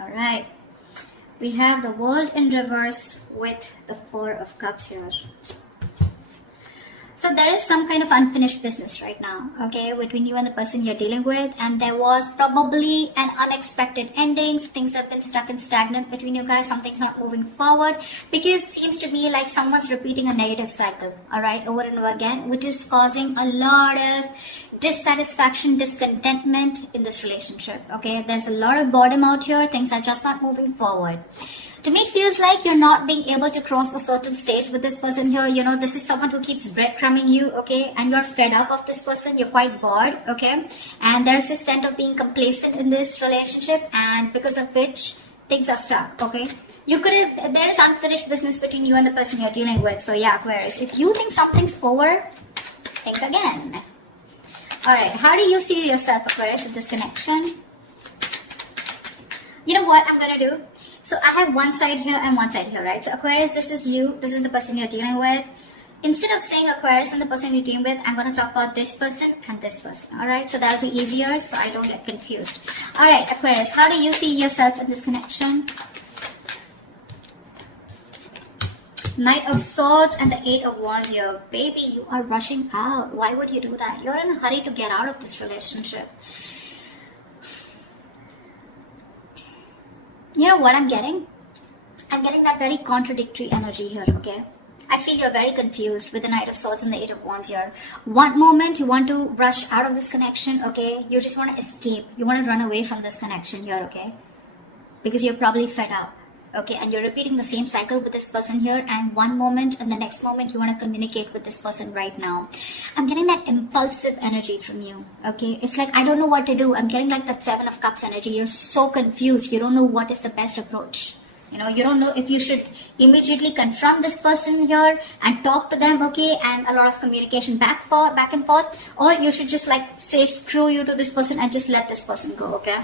All right. We have the World in reverse with the Four of Cups here. So there is some kind of unfinished business right now, okay, between you and the person you're dealing with, and there was probably an unexpected ending. Things have been stuck and stagnant between you guys. Something's not moving forward because it seems to be like someone's repeating a negative cycle, all right, over and over again, which is causing a lot of dissatisfaction, discontentment in this relationship, okay. There's a lot of boredom out here. Things are just not moving forward. To me, it feels like you're not being able to cross a certain stage with this person here. You know, this is someone who keeps breadcrumbing you, okay? And you're fed up of this person. You're quite bored, okay? And there's this sense of being complacent in this relationship, and because of which things are stuck, okay? You could have, there is unfinished business between you and the person you're dealing with. So yeah, Aquarius, if you think something's over, think again. All right, how do you see yourself, Aquarius, in this connection? You know what I'm going to do? So I have one side here and one side here, right? So Aquarius, this is you. This is the person you're dealing with. Instead of saying Aquarius and the person you're dealing with, I'm going to talk about this person and this person. All right? So that'll be easier so I don't get confused. All right, Aquarius, how do you see yourself in this connection? Knight of Swords and the Eight of Wands here. Baby, you are rushing out. Why would you do that? You're in a hurry to get out of this relationship. You know what I'm getting? I'm getting that very contradictory energy here, okay? I feel you're very confused with the Knight of Swords and the Eight of Wands here. One moment you want to rush out of this connection, okay? You just want to escape. You want to run away from this connection here, okay? Because you're probably fed up, okay? And you're repeating the same cycle with this person here, and one moment and the next moment you want to communicate with this person right now. I'm getting that impulsive energy from you, okay? It's like, I don't know what to do. I'm getting like that Seven of Cups energy. You're so confused. You don't know what is the best approach. You know, you don't know if you should immediately confront this person here and talk to them, okay? And a lot of communication back and forth. Or you should just like say screw you to this person and just let this person go, okay?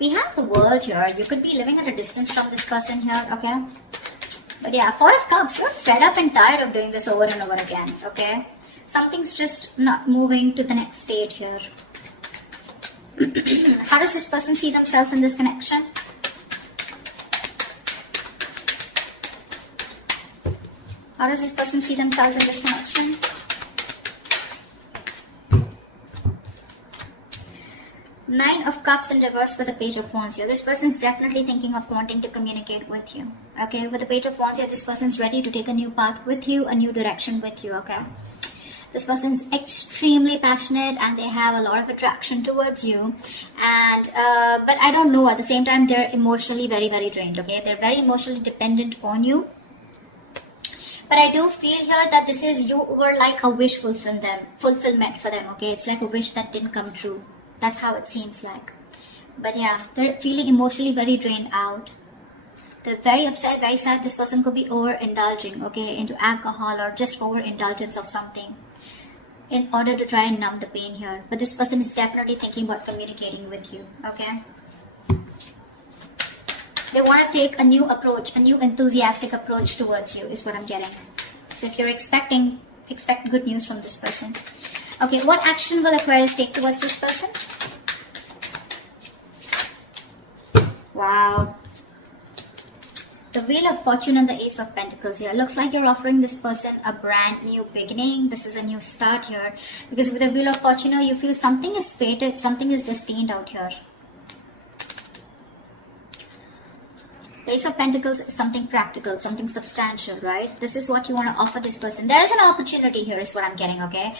We have the World here. You could be living at a distance from this person here, okay? But yeah, Four of Cups, you're fed up and tired of doing this over and over again, okay? Something's just not moving to the next stage here. How does this person see themselves in this connection? How does this person see themselves in this connection? Nine of Cups in reverse with the Page of Wands here. This person's definitely thinking of wanting to communicate with you. Okay, with the Page of Wands here, this person's ready to take a new path with you, a new direction with you, okay? This person's extremely passionate and they have a lot of attraction towards you. And, but I don't know, at the same time, they're emotionally very, very drained, okay? They're very emotionally dependent on you. But I do feel here that this is, you were like a wish fulfillment for them, okay? It's like a wish that didn't come true. That's how it seems like. But yeah, they're feeling emotionally very drained out. They're very upset, very sad. This person could be overindulging, okay, into alcohol or just overindulgence of something in order to try and numb the pain here. But this person is definitely thinking about communicating with you, okay? They want to take a new approach, a new enthusiastic approach towards you is what I'm getting. So if you're expect good news from this person. Okay, what action will Aquarius take towards this person? Wow. The Wheel of Fortune and the Ace of Pentacles here. Looks like you're offering this person a brand new beginning. This is a new start here. Because with the Wheel of Fortune, you feel something is fated, something is destined out here. The Ace of Pentacles is something practical, something substantial, right? This is what you want to offer this person. There is an opportunity here is what I'm getting, okay?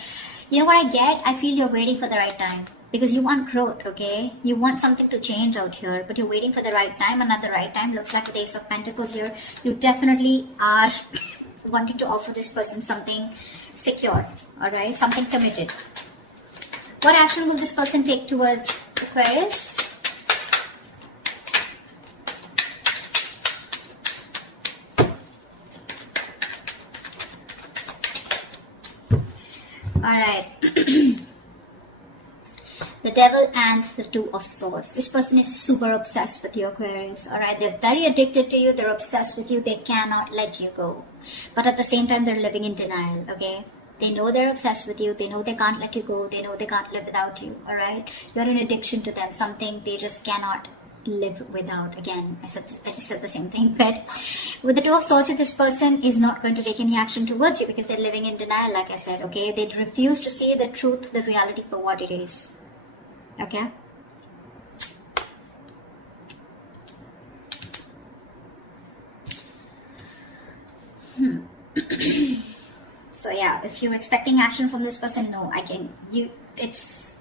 You know what I get? I feel you're waiting for the right time. Because you want growth, okay? You want something to change out here, but you're waiting for the right time, and at the right time, looks like with the Ace of Pentacles here, you definitely are wanting to offer this person something secure, alright? Something committed. What action will this person take towards Aquarius? Alright. The Devil and the Two of Swords. This person is super obsessed with you, Aquarius. Alright, they're very addicted to you. They're obsessed with you. They cannot let you go. But at the same time, they're living in denial, okay? They know they're obsessed with you. They know they can't let you go. They know they can't live without you. All right. You're an addiction to them, something they just cannot live without. Again, I just said the same thing. But with the Two of Swords, this person is not going to take any action towards you because they're living in denial, like I said. Okay. They refuse to see the truth, the reality for what it is. Okay. So yeah, if you're expecting action from this person, no, it's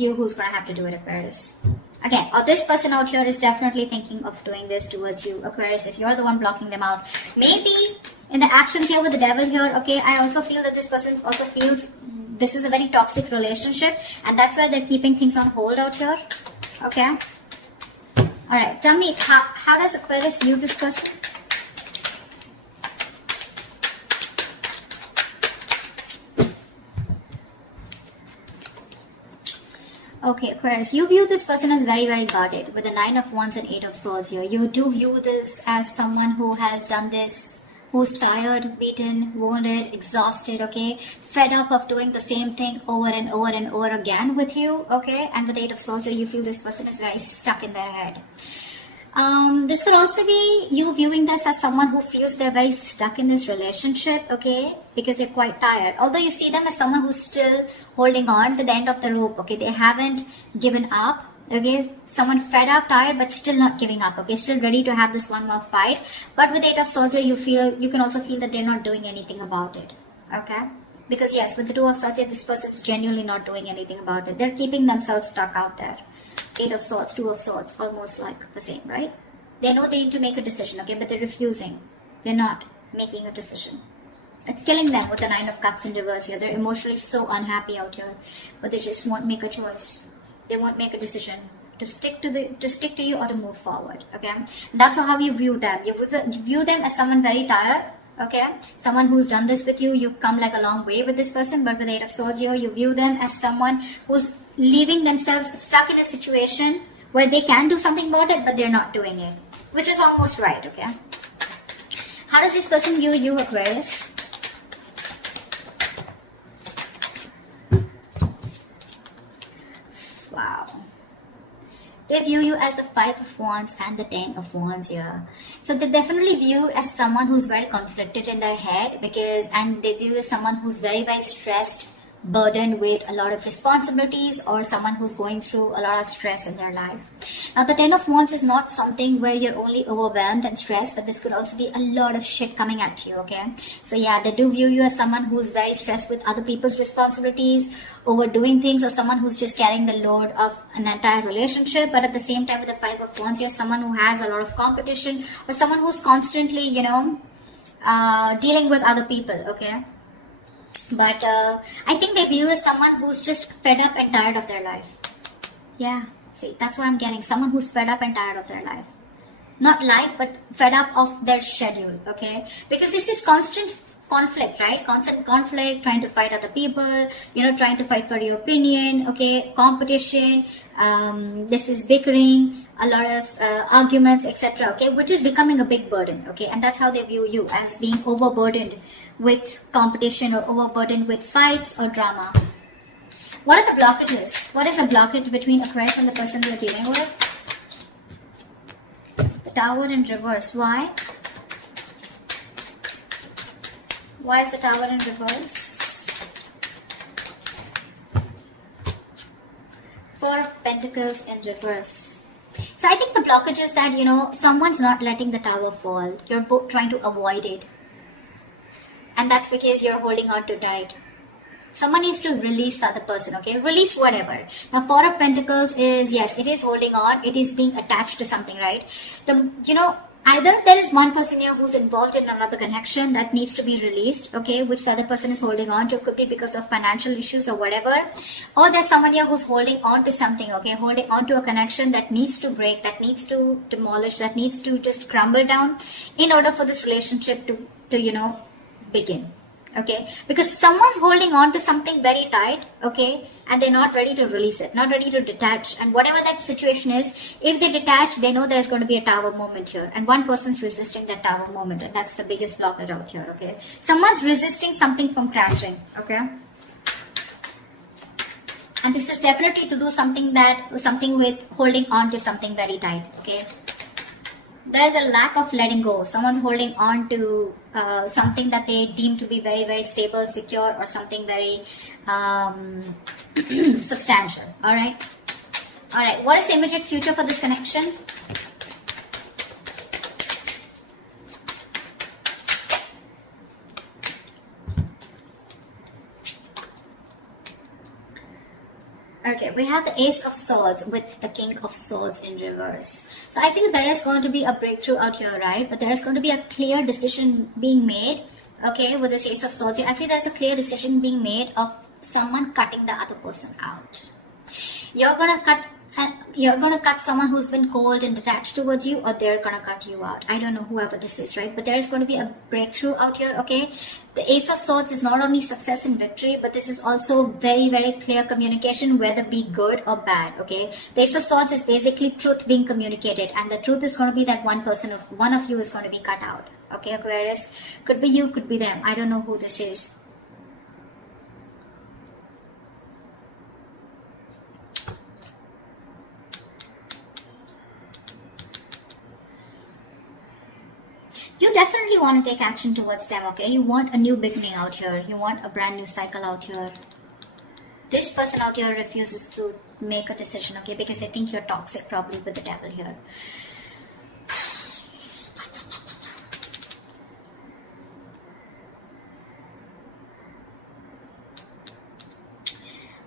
you who's gonna have to do it, Aquarius. Again, this person out here is definitely thinking of doing this towards you, Aquarius, if you're the one blocking them out. Maybe in the actions here with the devil here, okay, I also feel that this person also feels this is a very toxic relationship, and that's why they're keeping things on hold out here. Okay. Alright, tell me, how does Aquarius view this person? Okay, Aquarius, you view this person as very, very guarded with the 9 of Wands and 8 of Swords here. You do view this as someone who has done this, who's tired, beaten, wounded, exhausted, okay, fed up of doing the same thing over and over and over again with you, okay, and with the 8 of Swords here, you feel this person is very stuck in their head. This could also be you viewing this as someone who feels they're very stuck in this relationship, okay, because they're quite tired. Although you see them as someone who's still holding on to the end of the rope, okay, they haven't given up, okay, someone fed up, tired, but still not giving up, okay, still ready to have this one more fight. But with 8 of Swords, you can also feel that they're not doing anything about it, okay, because yes, with the 2 of Swords, this person's genuinely not doing anything about it. They're keeping themselves stuck out there. 8 of Swords, 2 of Swords, almost like the same, right? They know they need to make a decision, okay, but they're refusing. They're not making a decision. It's killing them with the 9 of Cups in reverse here. They're emotionally so unhappy out here, but they just won't make a choice. They won't make a decision to stick to you or to move forward, okay? And that's how you view them. You view them as someone very tired, okay? Someone who's done this with you. You've come like a long way with this person, but with 8 of Swords here, you view them as someone who's leaving themselves stuck in a situation where they can do something about it, but they're not doing it, which is almost right, okay? How does this person view you, Aquarius? Wow. They view you as the 5 of Wands and the 10 of Wands here. So they definitely view you as someone who's very conflicted in their head, and they view you as someone who's very, very stressed, burdened with a lot of responsibilities, or someone who's going through a lot of stress in their life. Now the 10 of Wands is not something where you're only overwhelmed and stressed, but this could also be a lot of shit coming at you, okay? So yeah, they do view you as someone who's very stressed with other people's responsibilities, overdoing things, or someone who's just carrying the load of an entire relationship. But at the same time, with the 5 of Wands, you're someone who has a lot of competition, or someone who's constantly, dealing with other people, okay? But I think they view you as someone who's just fed up and tired of their life. Yeah, see, that's what I'm getting. Someone who's fed up and tired of their life. Not life, but fed up of their schedule, okay? Because this is constant conflict, right? Constant conflict, trying to fight other people, trying to fight for your opinion, okay? Competition, this is bickering, a lot of arguments, etc., okay? Which is becoming a big burden, okay? And that's how they view you, as being overburdened with competition or overburdened with fights or drama. What are the blockages? What is the blockage between Aquarius and the person they're dealing with? The Tower in reverse. Why? Why is the Tower in reverse? 4 of Pentacles in reverse. So I think the blockage is that, someone's not letting the Tower fall. You're both trying to avoid it. And that's because you're holding on too tight. Someone needs to release the other person, okay? Release whatever. Now, 4 of Pentacles is, yes, it is holding on. It is being attached to something, right? Either there is one person here who's involved in another connection that needs to be released, okay, which the other person is holding on to. Could be because of financial issues or whatever. Or there's someone here who's holding on to something, okay, holding on to a connection that needs to break, that needs to demolish, that needs to just crumble down in order for this relationship to begin. Okay, because someone's holding on to something very tight, okay, and they're not ready to release it, not ready to detach. And whatever that situation is, if they detach, they know there's going to be a tower moment here, and one person's resisting that tower moment, and that's the biggest blocker out here. Okay, someone's resisting something from crashing. Okay, and this is definitely to do something with holding on to something very tight. Okay, there's a lack of letting go. Someone's holding on to something that they deem to be very, very stable, secure, or something very substantial. All right. All right. What is the immediate future for this connection? Okay, we have the Ace of Swords with the King of Swords in reverse. So I feel there is going to be a breakthrough out here, right? But there is going to be a clear decision being made, okay, with this Ace of Swords. I feel there's a clear decision being made of someone cutting the other person out. You're gonna cut someone who's been cold and detached towards you, or they're gonna cut you out. I don't know whoever this is, right? But there is going to be a breakthrough out here, okay? The Ace of Swords is not only success and victory, but this is also very, very clear communication, whether be good or bad, okay? The Ace of Swords is basically truth being communicated, and the truth is going to be that one of you is going to be cut out, okay, Aquarius? Could be you, could be them. I don't know who this is. You definitely want to take action towards them, okay? You want a new beginning out here. You want a brand new cycle out here. This person out here refuses to make a decision, okay? Because they think you're toxic, probably with the devil here.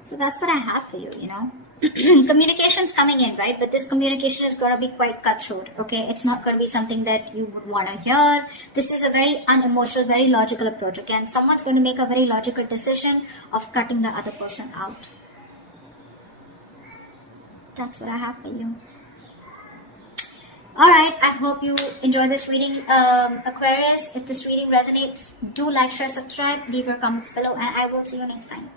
So that's what I have for you, you know. Communication's coming in, right? But this communication is going to be quite cutthroat, okay? It's not going to be something that you would want to hear. This is a very unemotional, very logical approach, okay? And someone's going to make a very logical decision of cutting the other person out. That's what I have for you. Alright, I hope you enjoy this reading, Aquarius. If this reading resonates, do like, share, subscribe, leave your comments below, and I will see you next time.